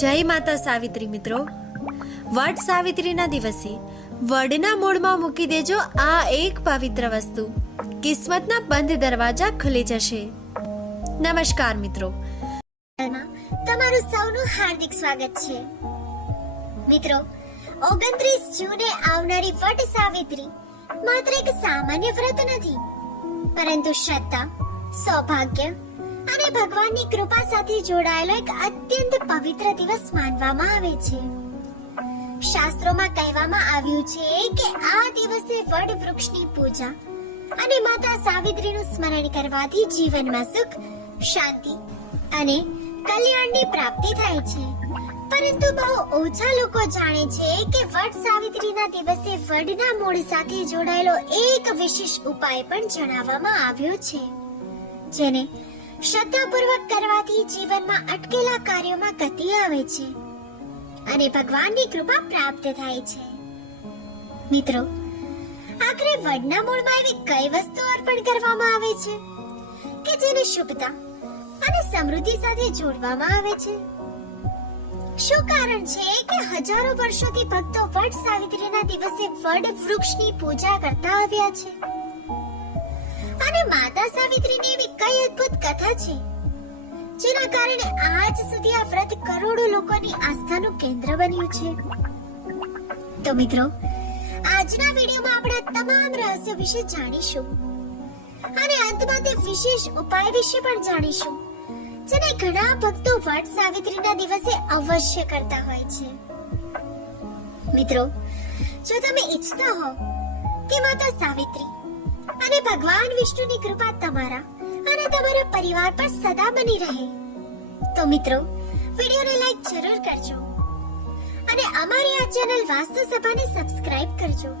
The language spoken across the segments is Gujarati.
જય માતા સાવિત્રી મિત્રો, વડ સાવિત્રીના દિવસે વડના મૂળમાં મૂકી દેજો આ એક પવિત્ર વસ્તુ, કિસ્મતના બંધ દરવાજા ખુલી જશે. નમસ્કાર મિત્રો, તમારું સૌનું હાર્દિક સ્વાગત છે. મિત્રો, 29 જૂને આવનારી વડ સાવિત્રી માત્ર એક સામાન્ય વ્રત નથી, પરંતુ શ્રદ્ધા, સૌભાગ્ય અને ભગવાનની કૃપા સાથે જોડાયેલો એક અત્યંત પવિત્ર દિવસ માનવામાં આવે છે. શાસ્ત્રોમાં કહેવામાં આવ્યું છે કે આ દિવસે વડ વૃક્ષની પૂજા અને માતા સાવિત્રીનું સ્મરણ કરવાથી જીવનમાં સુખ, શાંતિ અને કલ્યાણની પ્રાપ્તિ થાય છે. પરંતુ બહુ ઓછા લોકો જાણે છે કે વડ સાવિત્રીના દિવસે વડના મૂળ સાથે જોડાયેલો એક વિશેષ ઉપાય પણ જણાવવામાં આવ્યો છે, જેને શ્રદ્ધાપૂર્વક કરવાથી જીવનમાં અટકેલા કાર્યોમાં ગતિ આવે છે અને ભગવાનની કૃપા પ્રાપ્ત થાય છે. મિત્રો, આખરે વડના મૂળમાં એવી કઈ વસ્તુ અર્પણ કરવામાં આવે છે કે જેને શુભતા અને સમૃદ્ધિ સાથે જોડવામાં આવે છે? શું કારણ છે કે હજારો વર્ષોથી ભક્તો વડ સાવિત્રીના દિવસે વડ વૃક્ષની પૂજા કરતા આવ્યા છે? અને માતા સાવિત્રીની એવી કઈ અદ્ભુત કથા છે જેના કારણે આજ સુધી આ વ્રત કરોડો લોકોની આસ્થાનું કેન્દ્ર બન્યું છે? તો મિત્રો, આજના વિડીયોમાં આપણે તમામ રહસ્યો વિશે જાણીશું અને અંતમાં તે વિશેષ ઉપાય વિશે પણ જાણીશું, જેને ઘણા ભક્તો વડ સાવિત્રીના દિવસે અવશ્ય કરતા હોય છે. મિત્રો, જો તમે ઈચ્છતા હો કે માતા સાવિત્રી અને ભગવાન વિષ્ણુની કૃપા તમારા અને તમારા પરિવાર પર સદા બની રહે, તો મિત્રો વિડીયોને લાઈક જરૂર કરજો અને અમારી આ ચેનલ વાસ્તુ સભાને સબસ્ક્રાઇબ કરજો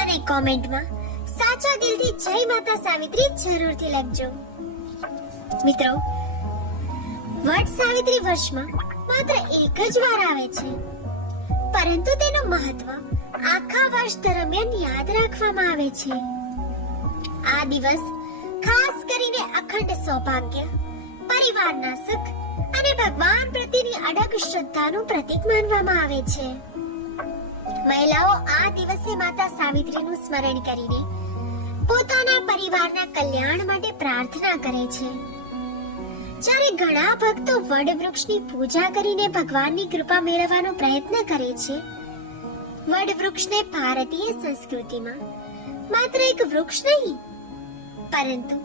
અને કોમેન્ટમાં સાચા દિલથી જય માતા સાવિત્રી જરૂરથી લખજો. મિત્રો, વડ સાવિત્રી વર્ષમાં માત્ર એક જ વાર આવે છે, પરંતુ તેનું મહત્વ આખા વર્ષ દરમિયાન યાદ રાખવામાં આવે છે. આ દિવસ ખાસ કરીને અખંડ સૌભાગ્ય, પરિવારના સુખ અને ભગવાન પ્રત્યેની અડગ શ્રદ્ધાનું પ્રતીક માનવામાં આવે છે. મહિલાઓ આ દિવસે માતા સાવિત્રીનું સ્મરણ કરીને પોતાના પરિવારના કલ્યાણ માટે પ્રાર્થના કરે છે. જ્યારે ઘણા ભક્તો વડ વૃક્ષની પૂજા કરીને ભગવાનની કૃપા મેળવવાનો પ્રયત્ન કરે છે, વડ વૃક્ષને ભારતીય સંસ્કૃતિમાં માત્ર એક વૃક્ષ નહીં, પરંતુ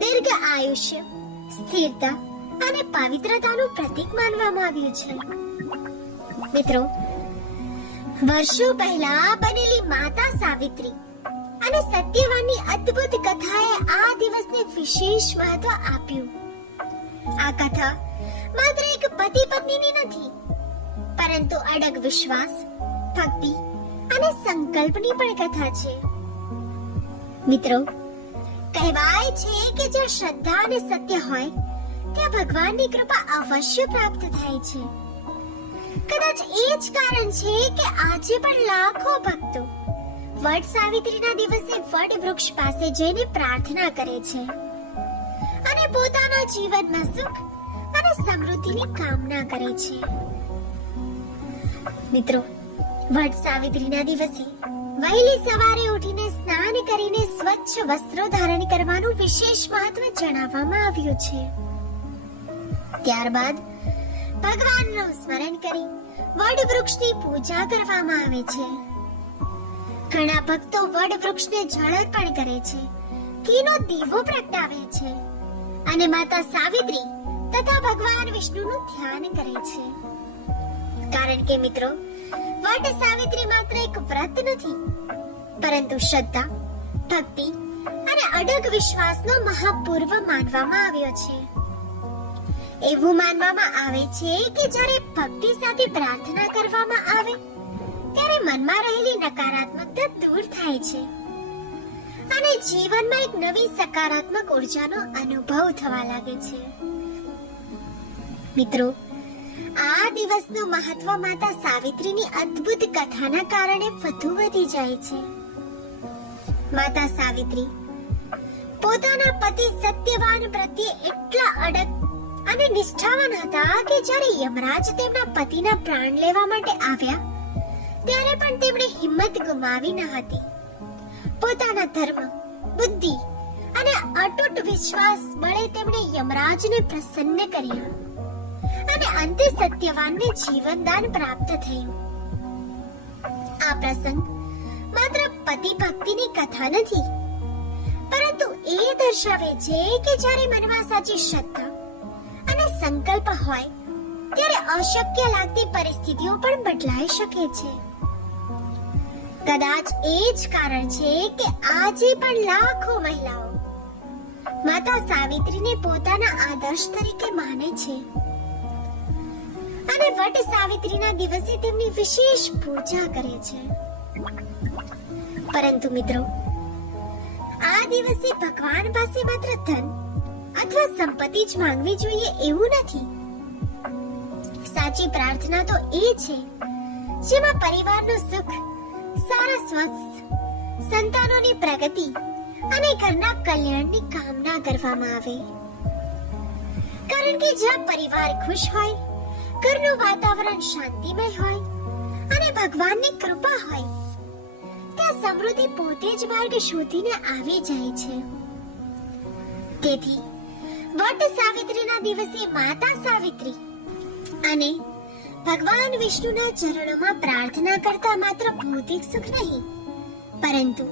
દીર્ઘ આયુષ્ય, સ્થિરતા અને પવિત્રતાનું પ્રતીક માનવામાં આવ્યું છે. મિત્રો, વર્ષો પહેલા બનેલી માતા સાવિત્રી અને સત્યવાનની અદ્ભુત કથાએ આ દિવસને વિશેષ મહત્વ આપ્યું. આ કથા માત્ર એક પતિ પત્નીની નથી, પરંતુ અડગ વિશ્વાસ, ભક્તિ અને સંકલ્પની પણ કથા છે. મિત્રો, કહેવાય છે કે જ્યાં શ્રદ્ધા અને સત્ય હોય ત્યાં ભગવાનની કૃપા અવશ્ય પ્રાપ્ત થાય છે. કદાચ એ જ કારણ છે કે આજે પણ લાખો ભક્તો વડ સાવિત્રીના દિવસે વડ વૃક્ષ પાસે જઈને પ્રાર્થના કરે છે અને પોતાના જીવનમાં સુખ અને સમૃદ્ધિની કામના કરે છે. મિત્રો, વડ સાવિત્રીના દિવસે વહેલી સવારે ઉઠીને સ્નાન કરીને સ્વચ્છ વસ્ત્રો ધારણ કરવાનું વિશેષ મહત્વ જણાવવામાં આવ્યું છે. ત્યારબાદ ભગવાનનું સ્મરણ કરી વડ વૃક્ષની પૂજા કરવામાં આવે છે. ઘણા ભક્તો વડ વૃક્ષને જળ અર્પણ કરે છે, ઘીનો દીવો પ્રગટાવે છે અને માતા સાવિત્રી તથા ભગવાન વિષ્ણુનું ધ્યાન કરે છે. કારણ કે મિત્રો, વડ સાવિત્રી માત્ર એક વ્રત નથી, પરંતુ શ્રદ્ધા, ભક્તિ અને અડગ વિશ્વાસનો મહાપર્વ માનવામાં આવ્યો છે. એવું માનવામાં આવે છે કે જ્યારે ભક્તિ સાથે પ્રાર્થના કરવામાં આવે ત્યારે મનમાં રહેલી નકારાત્મકતા દૂર થાય છે અને જીવનમાં એક નવી સકારાત્મક ઉર્જાનો અનુભવ થવા લાગે છે. મિત્રો, આ દિવસનું મહત્વ માતા સાવિત્રીની અદ્ભુત કથાના કારણે વધુ વધી જાય છે. માતા સાવિત્રી પોતાના પતિ સત્યવાન પ્રત્યે એટલા અડગ અને નિષ્ઠાવાન હતા કે જ્યારે યમરાજ તેમના પતિના પ્રાણ લેવા માટે આવ્યા ત્યારે પણ તેમણે હિંમત ગુમાવી ન હતી. પોતાના ધર્મ, બુદ્ધિ અને અતૂટ વિશ્વાસ બળે તેમણે યમરાજને પ્રસન્ન કર્યા અને અંતે સત્યવાનને જીવનદાન પ્રાપ્ત થયું. આ પ્રસંગ માત્ર પતિ ભક્તિની કથા નથી, પરંતુ એ દર્શાવે છે કે જ્યારે મનમાં સાચી શ્રદ્ધા અને સંકલ્પ હોય ત્યારે અશક્ય લાગતી પરિસ્થિતિઓ પણ બદલાઈ શકે છે. કદાચ એ જ કારણ છે કે આજે પણ લાખો મહિલાઓ માતા સાવિત્રીને પોતાના આદર્શ તરીકે માને છે અને વટ સાવિત્રીના દિવસે તેમની વિશેષ પૂજા કરે છે. પરંતુ મિત્રો, આ દિવસે ભગવાન પાસે માત્ર ધન અથવા સંપત્તિ જ માંગવી જોઈએ એવું નથી. સાચી પ્રાર્થના તો એ છે જેમાં પરિવારનું સુખ, સારા સ્વાસ્થ્ય, સંતાનોની પ્રગતિ અને ઘરના કલ્યાણની કામના કરવામાં આવે. કારણ કે જ્યાં પરિવાર ખુશ હોય, ઘરનું વાતાવરણ શાંતિમય હોય અને ભગવાનની કૃપા હોય, ત્યાં સમૃદ્ધિ પોતે જ માર્ગ શોધીને આવી જાય છે. તેથી વટ સાવિત્રીના દિવસે માતા સાવિત્રી અને ભગવાન વિષ્ણુના ચરણોમાં પ્રાર્થના કરતા માત્ર ભૌતિક સુખ નહીં, પરંતુ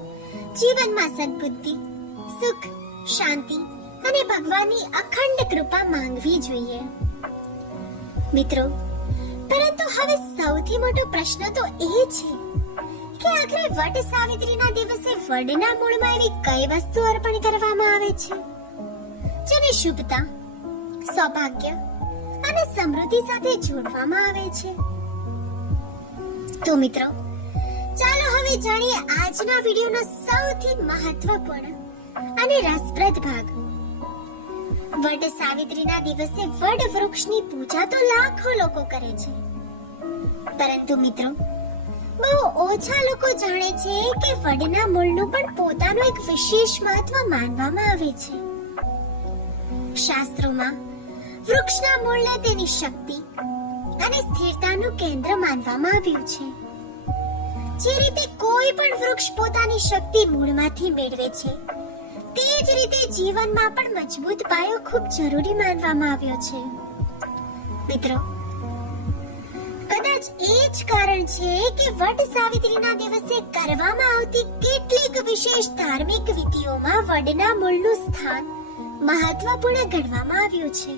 જીવનમાં સદબુદ્ધિ, સુખ, શાંતિ અને ભગવાનની અખંડ કૃપા માંગવી જોઈએ. મિત્રો, પરંતુ હવે સૌથી મોટો પ્રશ્ન તો એ છે કે આખરે વટ સાવિત્રીના દિવસે વડના મૂળમાં એવી કઈ વસ્તુ અર્પણ કરવામાં આવે છે જેને શુભતા, સૌભાગ્ય અને સમૃદ્ધિ સાથે જોડવામાં આવે છે? તો મિત્રો, ચાલો હવે જાણીએ આજના વિડિયોનો સૌથી મહત્વપૂર્ણ અને રસપ્રદ ભાગ. વડ સાવિત્રીના દિવસે વડ વૃક્ષની પૂજા તો લાખો લોકો કરે છે, પરંતુ મિત્રો, બહુ ઓછા લોકો જાણે છે કે વડના મૂળનું પણ પોતાનું એક વિશેષ મહત્વ માનવામાં આવે છે. શાસ્ત્રોમાં વૃક્ષના મૂળને તેની શક્તિ અને સ્થિરતાનું કેન્દ્ર માનવામાં આવ્યું છે. જે રીતે કોઈ પણ વૃક્ષ પોતાની શક્તિ મૂળમાંથી મેળવે છે, તે જ રીતે જીવનમાં પણ મજબૂત પાયો ખૂબ જરૂરી માનવામાં આવ્યો છે. મિત્રો, કદાચ એ જ કારણ છે કે વટ સાવિત્રીના દિવસે કરવામાં આવતી કેટલીક વિશેષ ધાર્મિક વિધિઓમાં વડના મૂળનું સ્થાન મહત્વપૂર્ણ ગણવામાં આવ્યું છે.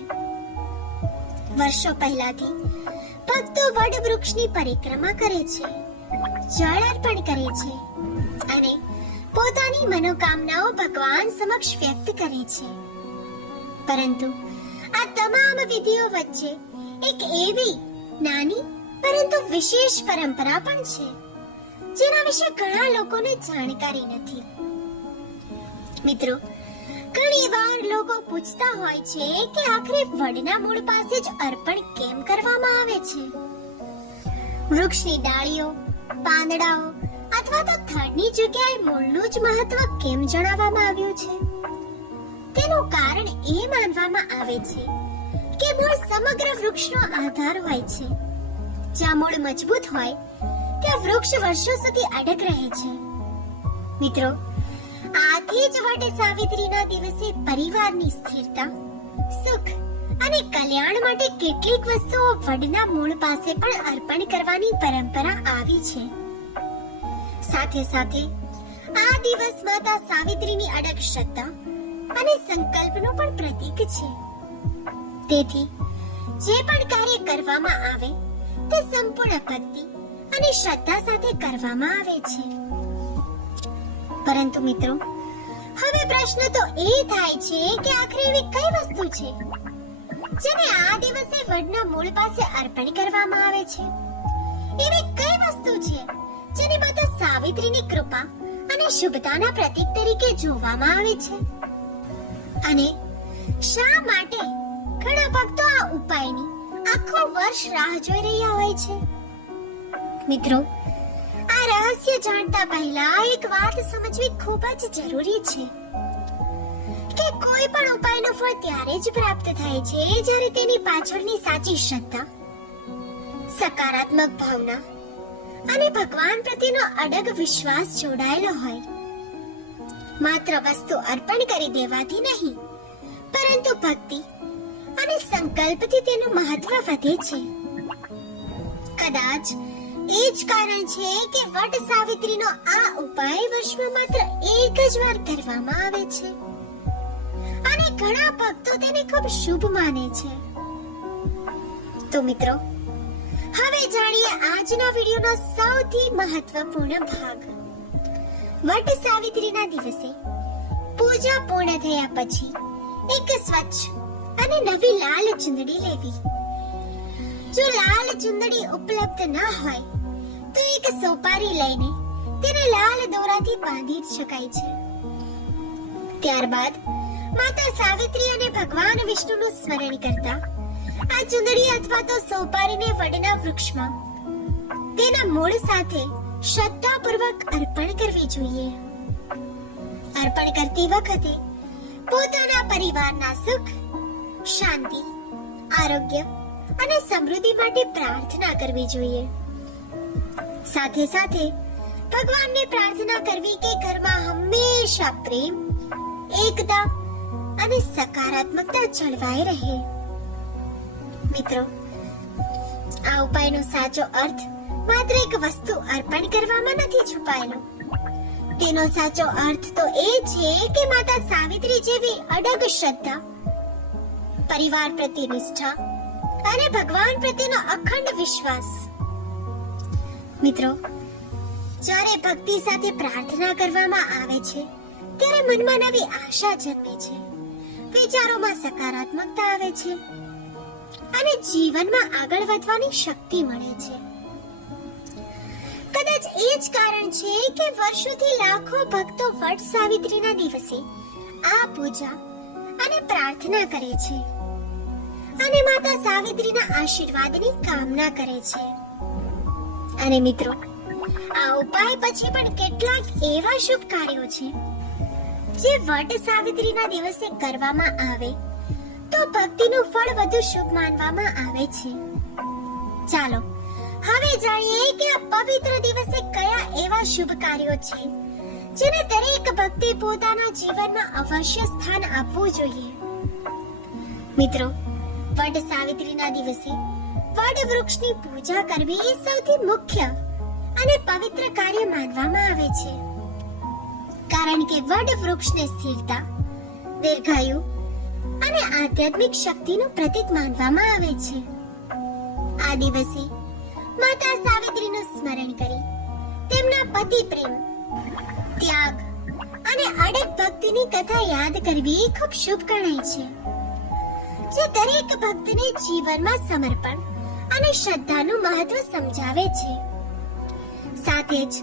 વર્ષો પહેલાથી ભક્તો વડ વૃક્ષની પરિક્રમા કરે છે, જળ અર્પણ કરે છે અને પોતાની મનોકામનાઓ ભગવાન સમક્ષ વ્યક્ત કરે છે. પરંતુ આ તમામ વિધિઓ વચ્ચે એક એવી નાની પરંતુ વિશેષ પરંપરા પણ છે જેના વિશે ઘણા લોકોને જાણકારી નથી. મિત્રો, ઘણી વાર લોકો પૂછતા હોય છે કે આખરે વડના મૂળ પાસે જ અર્પણ કેમ કરવામાં આવે છે? વૃક્ષની ડાળીઓ, પાંદડાઓ અથવા તો થડની જગ્યાએ મૂળનું જ મહત્વ કેમ જણાવવામાં આવ્યું છે? તેનું કારણ એ માનવામાં આવે છે કે મૂળ સમગ્ર વૃક્ષનો આધાર હોય છે. જ્યાં મૂળ મજબૂત હોય ત્યાં વૃક્ષ વર્ષો સુધી અડગ રહે છે. મિત્રો, આથી જ વટ સાવિત્રીના દિવસે પરિવારની સ્થિરતા, સુખ અને કલ્યાણ માટે કેટલીક વસ્તુઓ વડના મૂળ પાસે પણ અર્પણ કરવાની પરંપરા આવી છે. સાથે સાથે આ દિવસ માતા સાવિત્રીની અડગ શ્રદ્ધા અને સંકલ્પનું પણ પ્રતીક છે. તેથી જે પણ કાર્ય કરવામાં આવે તે સંપૂર્ણ ભક્તિ અને શ્રદ્ધા સાથે કરવામાં આવે છે. પરંતુ મિત્રો, હવે પ્રશ્ન તો એ થાય છે કે આખરે એવી કઈ વસ્તુ છે જેને આ દિવસે વડના મૂળ પાસે અર્પણ કરવામાં આવે છે? એવી કઈ વસ્તુ છે જેને માતા સાવિત્રીની કૃપા અને શુભતાના પ્રતીક તરીકે જોવામાં આવે છે? અને શા માટે ઘણા ભક્તો આ ઉપાયની આખું વર્ષ રાહ જોઈ રહ્યા હોય છે? મિત્રો, આ રહસ્ય જાણતા પહેલા એક વાત સમજવી ખૂબ જ જરૂરી છે કે કોઈ પણ ઉપાયનું ફળ ત્યારે જ પ્રાપ્ત થાય છે જ્યારે તેની પાછળની સાચી શ્રદ્ધા, સકારાત્મક ભાવના અને ભગવાન પ્રત્યેનો અડગ વિશ્વાસ જોડાયેલો હોય. માત્ર વસ્તુ અર્પણ કરી દેવાથી નહીં, પરંતુ ભક્તિ અને સંકલ્પથી તેનું મહત્વ વધે છે. કદાચ એ જ કારણ છે કે વટ સાવિત્રીનો આ ઉપાય વર્ષમાં માત્ર એક જ વાર કરવામાં આવે છે અને ઘણા ભક્તો તેને ખૂબ શુભ માને છે. તો મિત્રો, હવે જાણીએ આજના વિડિયોનો સૌથી મહત્વપૂર્ણ ભાગ. વટ સાવિત્રીના દિવસે પૂજા પૂર્ણ થયા પછી એક સ્વચ્છ અને નવી લાલ ચુંદડી લેવી. જો લાલ ચુંદડી ઉપલબ્ધ ન હોય તો એક સોપારી લઈને તેને લાલ દોરાથી બાંધી શકાય છે. ત્યારબાદ માતા સાવિત્રી અને ભગવાન વિષ્ણુનું સ્મરણ કરતા આ ચુંદડી અથવા તો સોપારીને વડના વૃક્ષમાં તેના મૂળ સાથે શ્રદ્ધાપૂર્વક અર્પણ કરવી જોઈએ. અર્પણ કરતી વખતે પોતાના પરિવારના સુખ, શાંતિ, આરોગ્ય અને સમૃદ્ધિ માટે પ્રાર્થના કરવી જોઈએ. સાથે સાથે ભગવાનને પ્રાર્થના કરવી કે ઘરમાં હંમેશા પ્રેમ, એકતા અને સકારાત્મકતા જળવાઈ રહે. મિત્રો, આ ઉપાયનો સાચો અર્થ માત્ર એક વસ્તુ અર્પણ કરવામાં નથી છુપાયેલો. તેનો સાચો અર્થ તો એ છે કે માતા સાવિત્રી જેવી અડગ શ્રદ્ધા, પરિવાર પ્રત્યે નિષ્ઠા અને ભગવાન પ્રત્યેનો અખંડ વિશ્વાસ. મિત્રો, જ્યારે ભક્તિ સાથે પ્રાર્થના કરવામાં આવે છે ત્યારે મનમાં નવી આશા જન્મે છે, વિચારોમાં સકારાત્મકતા આવે છે અને જીવનમાં આગળ વધવાની શક્તિ મળે છે. કદાચ એ જ કારણ છે કે વર્ષોથી લાખો ભક્તો વટ સાવિત્રીના દિવસે આ પૂજા અને પ્રાર્થના કરે છે અને માતા સાવિત્રીના આશીર્વાદની કામના કરે છે. અને મિત્રો, આ ઉપાય પછી પણ કેટલાક એવા શુભ કાર્યો છે જે વટ સાવિત્રીના દિવસે કરવામાં આવે તો ભક્તિનું ફળ વધુ શુભ માનવામાં આવે છે. ચાલો હવે જાણીએ કે આ પવિત્ર દિવસે કયા એવા શુભ કાર્યો છે જેને દરેક ભક્તિ પોતાના જીવનમાં અવશ્ય સ્થાન આપવું જોઈએ. મિત્રો, વડ સાવિત્રીના દિવસે વડ વૃક્ષની પૂજા કરવી એ સૌથી મુખ્ય અને પવિત્ર કાર્ય માનવામાં આવે છે, કારણ કે વડ વૃક્ષને સ્થિરતા, દીર્ઘાયુ અને આધ્યાત્મિક શક્તિનું પ્રતીક માનવામાં આવે છે. આ દિવસે માતા સાવિત્રીનું સ્મરણ કરી તેમના પતિ પ્રેમ, ત્યાગ અને અડગ ભક્તિની કથા યાદ કરવી ખૂબ શુભ ગણાય છે, જે દરેક ભક્તને જીવનમાં સમર્પણ અને શ્રદ્ધાનું મહત્વ સમજાવે છે. સાથે જ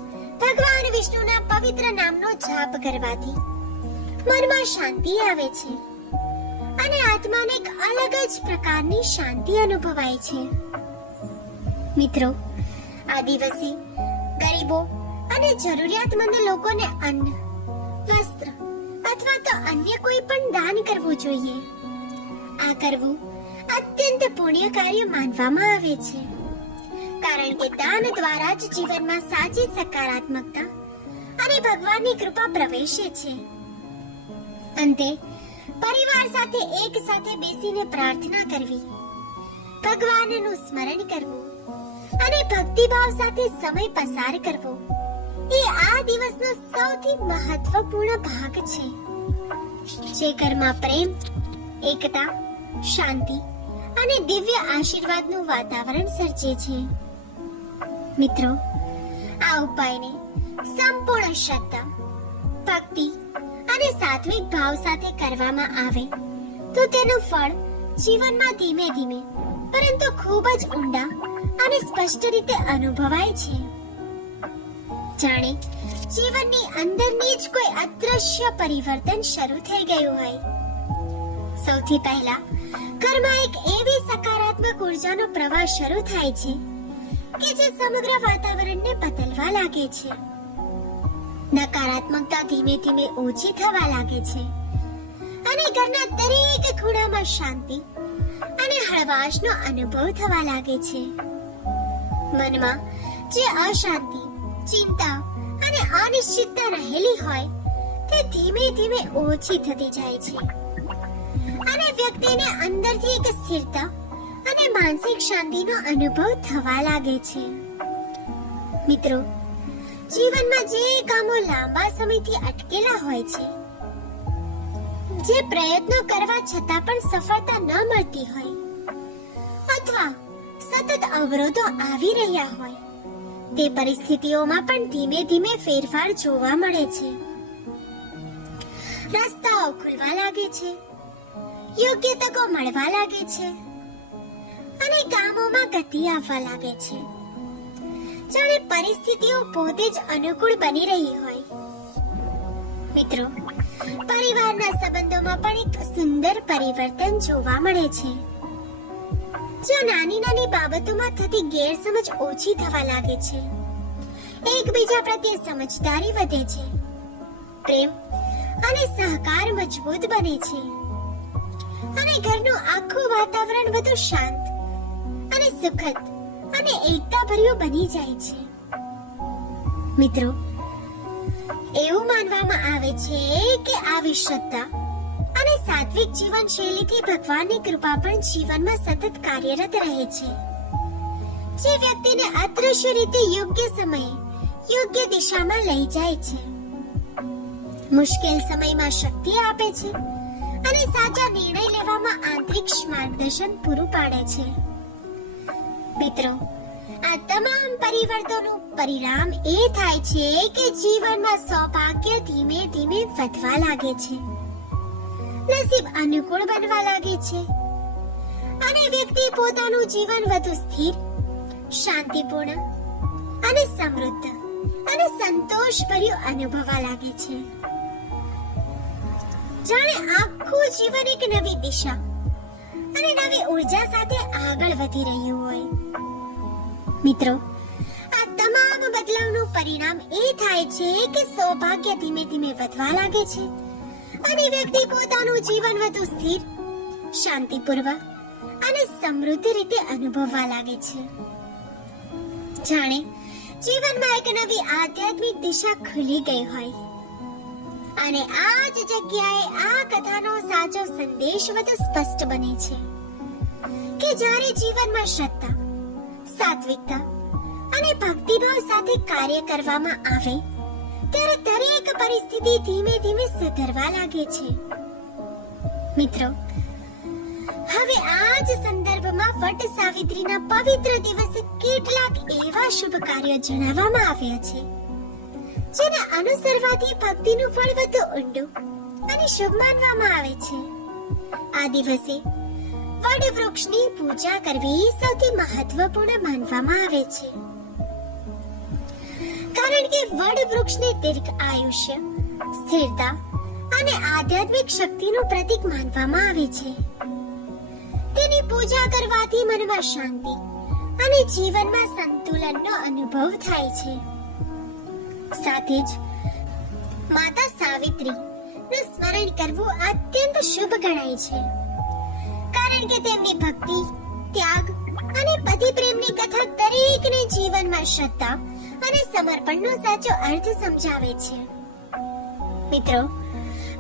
ભગવાન વિષ્ણુના પવિત્ર નામનો જાપ કરવાથી મનમાં શાંતિ આવે છે અને આત્માને એક અલગ જ પ્રકારની શાંતિ અનુભવાય છે. મિત્રો, આ દિવસે ગરીબો અને જરૂરિયાતમંદ લોકોને અન્ન, વસ્ત્ર અથવા તો અન્ય કોઈ પણ દાન કરવું જોઈએ. આ કરવું અત્યંત પુણ્ય કાર્ય માનવામાં આવે છે, કારણ કે દાન દ્વારા જ જીવનમાં સાચી સકારાત્મકતા અને ભગવાનની કૃપા પ્રવેશે છે. અંતે પરિવાર સાથે એક સાથે બેસીને પ્રાર્થના કરવી, ભગવાનનું સ્મરણ કરવું અને ભક્તિભાવ સાથે સમય પસાર કરવો એ આ દિવસનો સૌથી મહત્વપૂર્ણ ભાગ છે, જે ઘરમાં પ્રેમ, એકતા, શાંતિ અને દિવ્ય આશીર્વાદનું વાતાવરણ સર્જે છે. મિત્રો, આ ઉપાયને સંપૂર્ણ શ્રદ્ધા, ભક્તિ અને સાત્વિક ભાવ સાથે કરવામાં આવે તો તેનું ફળ જીવનમાં ધીમે ધીમે પરંતુ ખૂબ જ ઊંડા અને સ્પષ્ટ રીતે અનુભવાય છે. જાણે જીવનની અંદરની જ કોઈ અદ્રશ્ય પરિવર્તન શરૂ થઈ ગયું હોય. સૌથી પહેલા ઘરમાં એક એવી સકારાત્મક ઉર્જાનો પ્રવાહ શરૂ થાય છે કે જે સમગ્ર વાતાવરણને બદલવા લાગે છે. નકારાત્મકતા ધીમે ધીમે ઓછી થવા લાગે છે અને ઘરના દરેક ખૂણામાં શાંતિ અને હળવાશનો અનુભવ થવા લાગે છે. મનમાં જે અશાંતિ, ચિંતા અને અનિશ્ચિતતા રહેલી હોય તે ધીમે ધીમે ઓછી થતી જાય છે અને વ્યક્તિને અંદરથી એક સ્થિરતા અને માનસિક શાંતિનો અનુભવ થવા લાગે છે. મિત્રો, જીવનમાં જે કામો લાંબા સમયથી અટકેલા હોય છે, જે પ્રયત્નો કરવા છતાં પણ સફળતા ન મળતી હોય અથવા સતત અવરોધો આવી રહ્યા હોય, તે પરિસ્થિતિઓમાં પણ ધીમે ધીમે ફેરફાર જોવા મળે છે. રસ્તાઓ ખુલવા લાગે છે, યોગ્ય તકો મળવા લાગે છે અને કામોમાં ગતિ આવવા લાગે છે. જાણે પરિસ્થિતિઓ પોતે જ અનુકૂળ બની રહી હોય. મિત્રો, પરિવારના સંબંધોમાં પણ એક સુંદર પરિવર્તન જોવા મળે છે. જો નાની નાની બાબતોમાં થતી ગેરસમજ ઓછી થવા લાગે છે, એકબીજા પ્રત્યે સમજદારી વધે છે, પ્રેમ અને સહકાર મજબૂત બને છે અને ઘરનું આખું વાતાવરણ વધુ શાંત અને સુખદ અને એકતાભર્યું બની જાય છે. મિત્રો, એવું માનવામાં આવે છે કે આવી શ્રદ્ધા અને સાત્વિક જીવનશૈલીથી ભગવાનની કૃપા પણ જીવનમાં સતત કાર્યરત રહે છે, જે વ્યક્તિને અદૃશ્ય રીતે યોગ્ય સમયે યોગ્ય દિશામાં લઈ જાય છે, મુશ્કેલ સમયમાં શક્તિ આપે છે અને સાચા નિર્ણય લેવામાં આંતરિક માર્ગદર્શન પૂરું પાડે છે. મિત્રો, આ તમામ પરિવર્તનોનું પરિણામ એ થાય છે કે જીવનમાં સૌભાગ્ય ધીમે ધીમે વધવા લાગે છે, નસીબ અનુકૂળ બનવા લાગે છે અને વ્યક્તિ પોતાનું જીવન વધુ સ્થિર, શાંતિપૂર્ણ અને સમૃદ્ધ અને સંતોષભર્યું અનુભવવા લાગે છે. જાણે આખું જીવન એક નવી દિશા અને નવી ઉર્જા સાથે આગળ વધી રહ્યું હોય. મિત્રો, આ તમામ બદલાવનું પરિણામ એ થાય છે કે સૌભાગ્ય ધીમે ધીમે વધવા લાગે છે અને વ્યક્તિ પોતાનું જીવન વધુ સ્થિર, શાંતિપૂર્વક અને સમૃદ્ધ રીતે અનુભવવા લાગે છે. જાણે જીવનમાં એક નવી આધ્યાત્મિક દિશા ખુલી ગઈ હોય. અને આ જ જગ્યાએ આ કથાનો સાચો સંદેશ વધુ સ્પષ્ટ બને છે કે જ્યારે જીવનમાં શ્રદ્ધા, સાત્વિકતા અને ભક્તિભાવ સાથે કાર્ય કરવામાં આવે ત્યારે દરેક પરિસ્થિતિ ધીમે ધીમે સુધરવા લાગે છે. મિત્રો, હવે આ જ સંદર્ભમાં વટ સાવિત્રીના પવિત્ર દિવસે કેટલાક એવા શુભ કાર્યો જણાવવામાં આવ્યા છે જેને અનુસરવાથી ભક્તિનું ફળ વધુ ઊંડું અને શુભ માનવામાં આવે છે. આ દિવસે વડ વૃક્ષની પૂજા કરવી સૌથી મહત્વપૂર્ણ માનવામાં આવે છે, કારણ કે વડ વૃક્ષને દીર્ઘ આયુષ્ય, સ્થિરતા અને આધ્યાત્મિક શક્તિનું પ્રતીક માનવામાં આવે છે. તેની પૂજા કરવાથી મનમાં શાંતિ અને જીવનમાં સંતુલનનો અનુભવ થાય છે. સાથે જ માતા સાવિત્રીનું સ્મરણ કરવું અત્યંત શુભ ગણાય છે, કારણ કે તેમની ભક્તિ, ત્યાગ અને પતિ પ્રેમની કથા દરેકને જીવનમાં શ્રદ્ધા અને સમર્પણનો સાચો અર્થ સમજાવે છે. મિત્રો,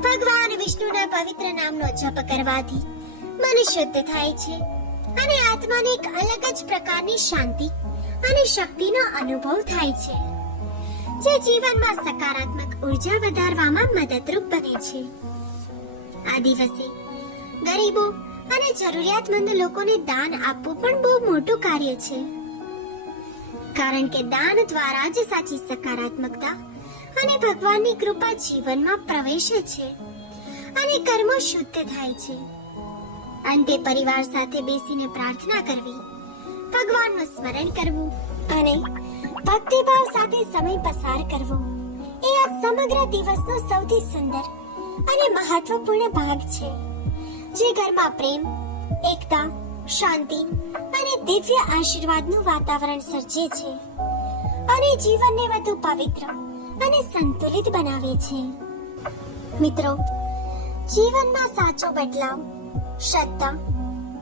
ભગવાન વિષ્ણુના પવિત્ર નામનો જપ કરવાથી મન શુદ્ધ થાય છે અને આત્માને એક અલગ જ પ્રકારની શાંતિ અને શક્તિનો અનુભવ થાય છે, જે જીવનમાં સકારાત્મક ઉર્જા વધારવામાં મદદરૂપ બને છે. આ દિવસે ગરીબો અને જરૂરિયાતમંદ લોકોને દાન આપવું પણ બહુ મોટું કાર્ય છે, કારણ કે દાન દ્વારા જ સાચી સકારાત્મકતા અને ભગવાનની કૃપા જીવનમાં પ્રવેશે છે અને કર્મો શુદ્ધ થાય છે. અંતે પરિવાર સાથે બેસીને પ્રાર્થના કરવી, ભગવાનનું સ્મરણ કરવું અને ભક્તિભાવ સાથે સમય પસાર કરવો એ આ સમગ્ર દિવસનો સૌથી સુંદર અને મહત્વપૂર્ણ ભાગ છે, જે ઘરમાં પ્રેમ, એકતા, શાંતિ અને દિવ્ય આશીર્વાદનું વાતાવરણ સર્જે છે અને જીવનને વધુ પવિત્ર અને સંતુલિત બનાવે છે. મિત્રો, જીવનમાં સાચો બદલાવ શ્રદ્ધા,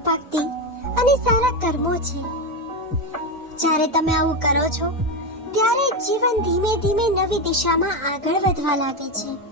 ભક્તિ અને સારા કર્મો છે. જ્યારે તમે આવું કરો છો ત્યારે જીવન ધીમે ધીમે નવી દિશામાં આગળ વધવા લાગે છે.